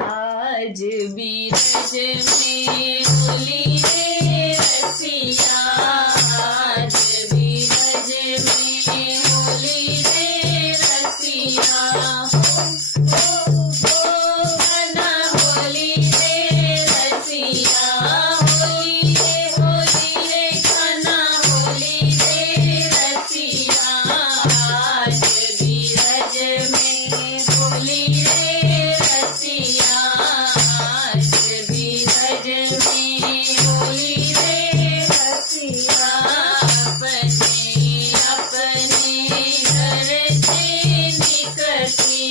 आज बीरज में होली रे रसिया, आज बीरज में होली रे रसिया। बना होली रे रसिया, होली रे बना होली रे रसिया। आज बीरज में होली रे रसिया, आज बीरज में होली रे रसिया। अपने अपने घर से निकलती,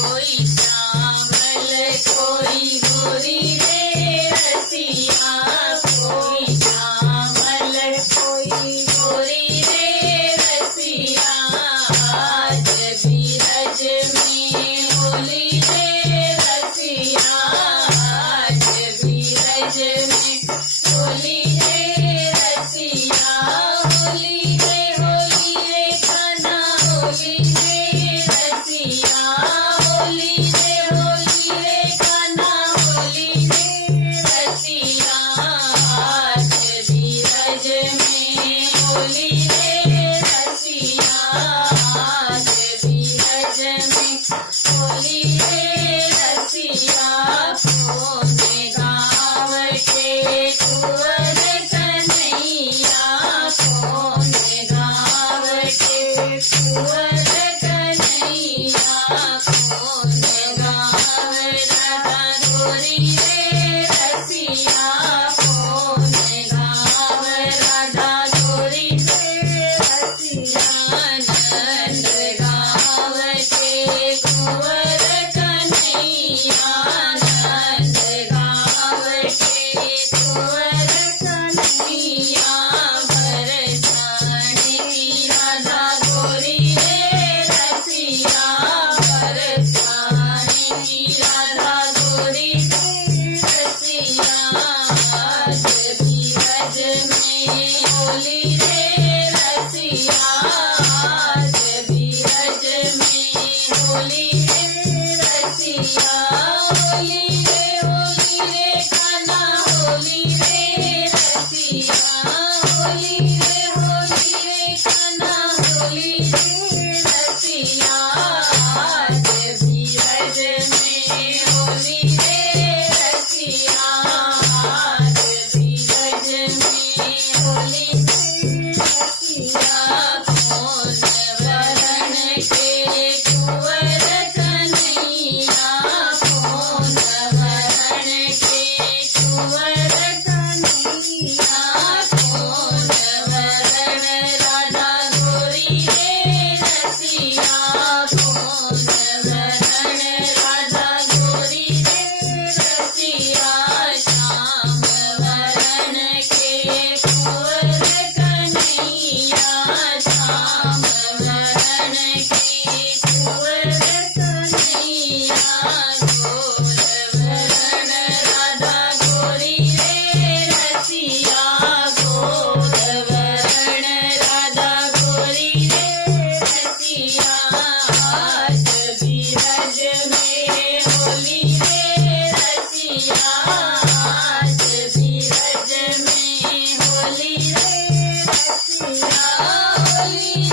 कोई श्यामल कोई गोरी रे रसिया, कोई श्यामल कोई गोरी रे रसिया। आज बीरज में होली रे रसिया, आज बीरज में होली रे रसिया। होली रे खाना होली रे रसिया, होली रे खाना होली रे रसिया। आज बीरज में होली रे रसिया, आज बीरज में होली रे रसिया। कोने गाँव के कुंवर कन्हैया, कोने गाँव के कुंवर कन्हैया, कोने गाँव राधा गोरी रे रसिया, कोने गाँव राधा गोरी रे रसिया। नंद गाँव के कुंवर कन्हैया, नंद गाँव के कुंवर कन्हैया। भरताने की राधा गोरी रे रसिया, भरताने की राधा गोरी रे रसिया। आज बीरज में होली रे रसिया, आज बीरज में होली रे रसिया। होली रे खाना होली रे रसिया, होली रे खाना होली रे रसिया। आज बीरज में होली रे रसिया, आज बीरज में होली रे रसिया। कौन वरण के कुंवर कन्हैया, कौन वरण के कुंवर कन्हैया, कौन वरण राधा गोरी रे रसिया, कौन वरण राधा गोरी रे रसिया। श्याम वरण के कुंवर कन्हैया, श्याम वरण के कुंवर कन्हैया। गोर वरण राधा गोरी रे रसिया, गोर वरण राधा गोरी रे रसिया। आज बीरज में होली रे रसिया, आज बीरज में होली रे रसिया। होली